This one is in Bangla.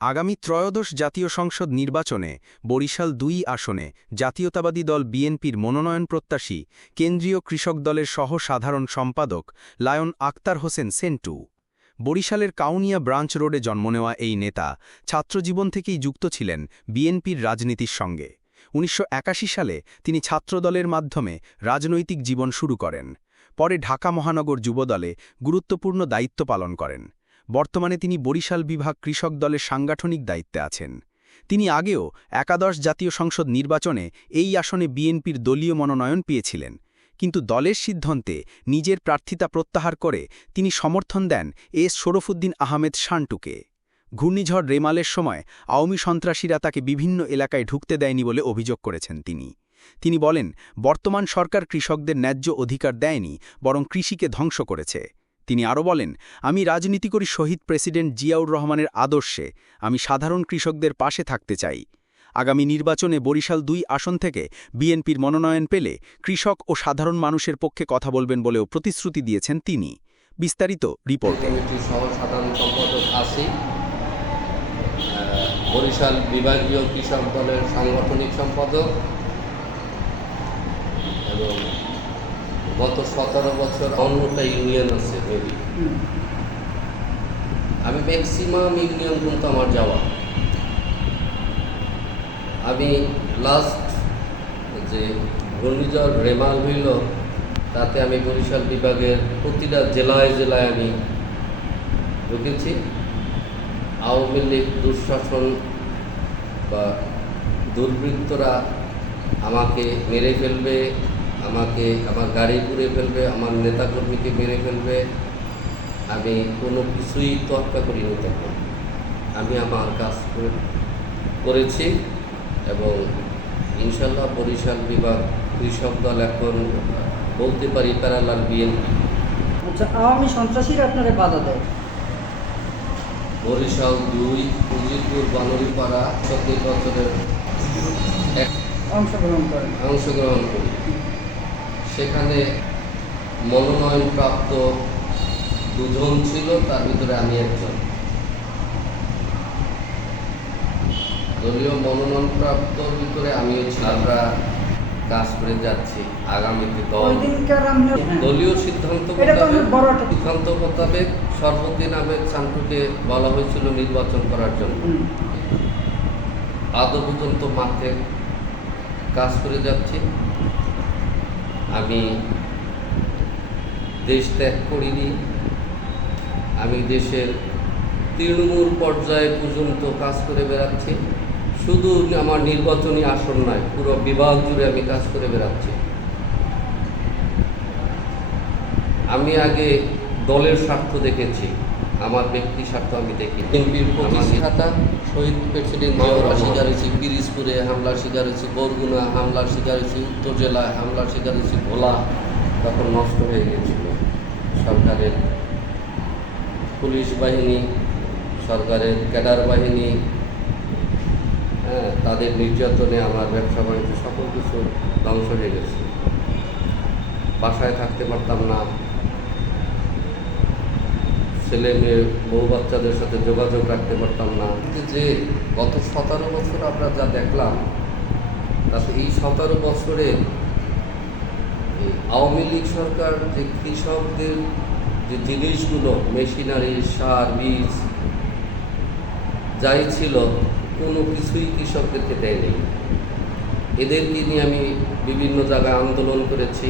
আগামী ত্রয়োদশ জাতীয় সংসদ নির্বাচনে বরিশাল দুই আসনে জাতীয়তাবাদী দল বিএনপির মনোনয়ন প্রত্যাশী কেন্দ্রীয় কৃষক দলের সহ সাধারণ সম্পাদক লায়ন আক্তার হোসেন সেন্টু। বরিশালের কাউনিয়া ব্রাঞ্চ রোডে জন্ম নেওয়া এই নেতা ছাত্রজীবন থেকেই যুক্ত ছিলেন বিএনপির রাজনীতির সঙ্গে। উনিশশো একাশি সালে তিনি ছাত্রদলের মাধ্যমে রাজনৈতিক জীবন শুরু করেন। পরে ঢাকা মহানগর যুবদলে গুরুত্বপূর্ণ দায়িত্ব পালন করেন। বর্তমানে তিনি বরিশাল বিভাগ কৃষক দলের সাংগঠনিক দায়িত্বে আছেন। তিনি আগেও একাদশ জাতীয় সংসদ নির্বাচনে এই আসনে বিএনপির দলীয় মনোনয়ন পেয়েছিলেন, কিন্তু দলের সিদ্ধান্তে নিজের প্রার্থিতা প্রত্যাহার করে তিনি সমর্থন দেন এস শরফুদ্দিন আহমেদ শান্টুকে। ঘূর্ণিঝড় রেমালের সময় আওয়ামী সন্ত্রাসীরা তাকে বিভিন্ন এলাকায় ঢুকতে দেয়নি বলে অভিযোগ করেছেন তিনি। তিনি বলেন, বর্তমান সরকার কৃষকদের ন্যায্য অধিকার দেয়নি, বরং কৃষিকে ধ্বংস করেছে। তিনি আরও বলেন, আমি রাজনীতি করি শহীদ প্রেসিডেন্ট জিয়াউর রহমানের আদর্শে। আমি সাধারণ কৃষকদের পাশে থাকতে চাই। আগামী নির্বাচনে বরিশাল দুই আসন থেকে বিএনপির মনোনয়ন পেলে কৃষক ও সাধারণ মানুষের পক্ষে কথা বলবেন বলেও প্রতিশ্রুতি দিয়েছেন তিনি। বিস্তারিত রিপোর্টে। বরিশাল বিভাগীয় কৃষক দলের সাংগঠনিক সম্পাদক এবং গত সতেরো বছর অন্যটা ইউনিয়ন আছে মেবি। আমি ম্যাক্সিমাম ইউনিয়ন কিন্তু আমার যাওয়া। আমি লাস্ট যে ঘূর্ণিঝড় রেমাল হইল তাতে আমি বরিশাল বিভাগের প্রতিটা জেলায় জেলায় আমি ঢুকেছি। আওয়ামী লীগ দুঃশাসন বা দুর্বৃত্তরা আমাকে মেরে ফেলবে আমাকে আমার গাড়ি পুড়ে ফেলবে আমার নেতাকর্মীকে মেরে ফেলবে। আমি কোনো কিছুই তোয়াক্কা করিনি তখন। আমি আমার কাজ করে- করেছি এবং ইনশাল্লাহ বরিশাল বিভাগ কৃষক দল এখন বলতে পারি প্যারালাল বিএনপি। আচ্ছা আওয়ামী সন্ত্রাসীরা আপনারা বাধা দেয়। বরিশাল দুই উজিরপুর বানরিপাড়া প্রতি বছরের অংশগ্রহণ করেন। অংশগ্রহণ করি। সেখানে মনোনয়নপ্রাপ্ত দুজন ছিল তার ভিতরে আমি একজন। দলীয় মনোনয়নপ্রাপ্ত ভিতরে আমিও আমরা কাজ করে যাচ্ছি আগামীতে দল। দলীয় সিদ্ধান্ত সিদ্ধান্ত মোতাবেক সর্বদিন আহমেদ শান্তুকে বলা হয়েছিল নির্বাচন করার জন্য। আদৌ পর্যন্ত মাঠে কাজ করে যাচ্ছি। আমি দেশ ত্যাগ করিনি। আমি দেশের তৃণমূল পর্যায়ে পর্যন্ত কাজ করে বেড়াচ্ছি। শুধু আমার নির্বাচনী আসন নয়, পুরো বিভাগ জুড়ে আমি কাজ করে বেড়াচ্ছি। আমি আগে দলের স্বার্থ দেখেছি। আমার ব্যক্তি স্বার্থ আমি দেখি। বিএনপির প্রতিষ্ঠাতা শহীদ প্রেসিডেন্ট জিয়াউর শিকার হয়েছি পিরিজপুরে হামলার শিকার হয়েছি বরগুনা হামলার শিকার হয়েছি উত্তর জেলায় হামলার শিকার হয়েছি ভোলা তখন নষ্ট হয়ে গিয়েছিল সরকারের পুলিশ বাহিনী সরকারের ক্যাডার বাহিনী হ্যাঁ তাদের নির্যাতনে আমার ব্যবসা বাণিজ্য সকল কিছু ধ্বংস হয়ে গেছে। বাসায় থাকতে পারতাম না ছেলে মেয়ে, বউ বাচ্চাদের সাথে যোগাযোগ রাখতে পারতাম না। যে গত সতেরো বছর আমরা যা দেখলাম, তাতে এই সতেরো বছরে আওয়ামী লীগ সরকার যে কৃষকদের যে জিনিসগুলো, মেশিনারি, সার, বীজ, যাই ছিল, কোনো কিছুই কৃষকদেরকে দেয়নি। এদেরকে নিয়ে আমি বিভিন্ন জায়গায় আন্দোলন করেছি।